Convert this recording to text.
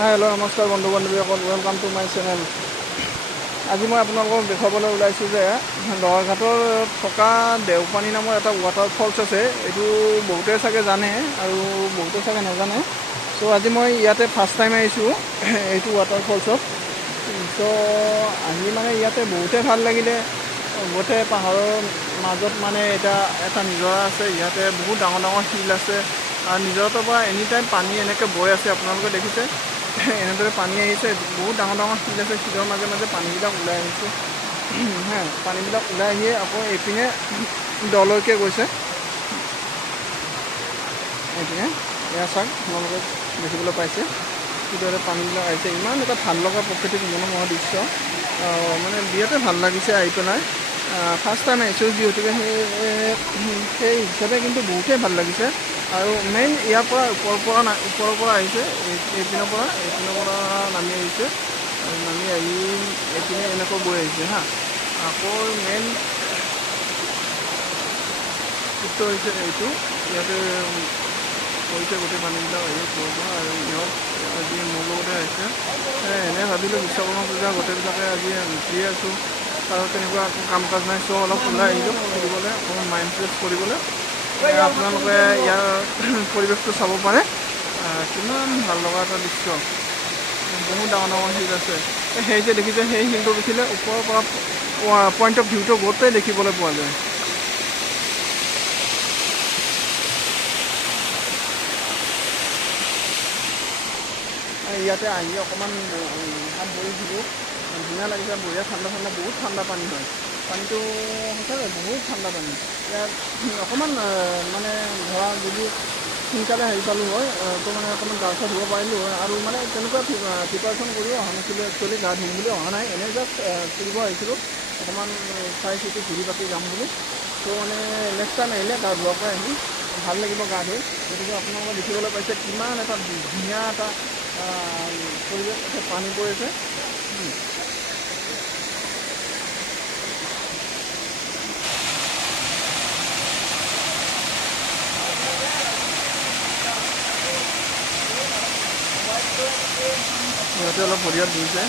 Hi hello' নমস্কাৰ বন্ধু বান্ধৱীসকল, welcome to my channel. আজি মই আপোনালোকক দেখুৱাবলৈ ওলাইছোঁ যে লৰাঘাটৰ থকা দেওপানী নামৰ এটা ৱাটাৰ ফলছ আছে। এইটো বহুতে চাগে জানে আৰু বহুতে চাগে নাজানে। চ' আজি মই ইয়াতে ফাৰ্ষ্ট টাইম আহিছোঁ এইটো ৱাটাৰ ফলছত। চ' আহি মানে ইয়াতে বহুতে ভাল লাগিলে। গোটেই পাহাৰৰ মাজত মানে এটা নিজৰা আছে। ইয়াতে বহুত ডাঙৰ ডাঙৰ শিল আছে আৰু নিজৰাটোৰ পৰা এনি টাইম পানী এনেকৈ বৈ আছে। আপোনালোকে দেখিছে এনেদৰে পানী আহিছে, বহুত ডাঙৰ ডাঙৰ শিল আছে। শিলৰ মাজে মাজে পানীবিলাক ওলাই আহিছে পানীবিলাক ওলাই আহিয়ে আকৌ এইপিনে দলৈকে গৈছে। এইপিনে এয়া চাওক, আপোনালোকে দেখিবলৈ পাইছে কিদৰে পানীবিলাক আহিছে। ইমান এটা ভাল লগা প্ৰকৃতিক মনোমোহা দৃশ্য, মানে বিৰাটে ভাল লাগিছে আহি পেলাই। ফাৰ্ষ্ট টাইম আহিছোঁ যিহেতুকে সেই হিচাপে কিন্তু বহুতেই ভাল লাগিছে। আৰু মেইন ইয়াৰ পৰা ওপৰৰ পৰা আহিছে, এইপিনৰ পৰা নামি আহিছে। নামি আহি এইপিনে এনেকৈ গৈ আহিছে আকৌ মেইন উত্তৰ হৈছে এইটো। ইয়াতে কৰিছে গোটেই পানীবিলাক আহি ওপৰৰ পৰা। আৰু ইহঁত আজি মোৰ লগতে আহিছে। এনে ভাবিলোঁ বিশ্বকৰ্মা পূজা গোটেইবিলাকে আজি ঘূৰি আছোঁ আৰু তেনেকুৱা একো কাম কাজ নাই। চ' অলপ ওলাই আহিলোঁ ফুৰিবলৈ, অকণমান মাইণ্ড ফ্ৰেছ কৰিবলৈ। আপোনালোকে ইয়াৰ পৰিৱেশটো চাব পাৰে, কিমান ভাল লগা এটা দৃশ্য। বহুত ডাঙৰ ডাঙৰ শিল আছে। সেই যে দেখিছে, সেই শিলটো দেখিলে ওপৰৰ পৰা পইণ্ট অফ ভিউটো গোটেই দেখিবলৈ পোৱা যায়। ইয়াতে আহি অকণমান হাত বহিছিলোঁ, ধুনীয়া লাগিছে, বঢ়িয়া ঠাণ্ডা ঠাণ্ডা, বহুত ঠাণ্ডা পানী হয়। পানীটো সঁচাকৈ বহুত ঠাণ্ডা পানী। ইয়াত অকণমান মানে ধৰা যদি সোনকালে আহি পালোঁ হয় তো মানে অকণমান গা চা ধুব পাৰিলোঁ হয়। আৰু মানে তেনেকুৱা প্ৰিপাৰেশ্যন কৰিও অহা নাছিলোঁ একচুৱেলি, গা ধুম বুলি অহা নাই, এনেই জাষ্ট ফুৰিব আহিছিলোঁ, অকণমান চাই চিতি ঘূৰি পাতি যাম বুলি। ত' মানে নেক্সট টাইম আহিলে গা ধোৱাকৈ আহিম, ভাল লাগিব গা ধুই। গতিকে আপোনালোকে দেখিবলৈ পাইছে কিমান এটা ধুনীয়া এটা পৰিৱেশ আছে, পানী পৰিছে। সিহঁতে অলপ ভৰিয়াত ধুইছে।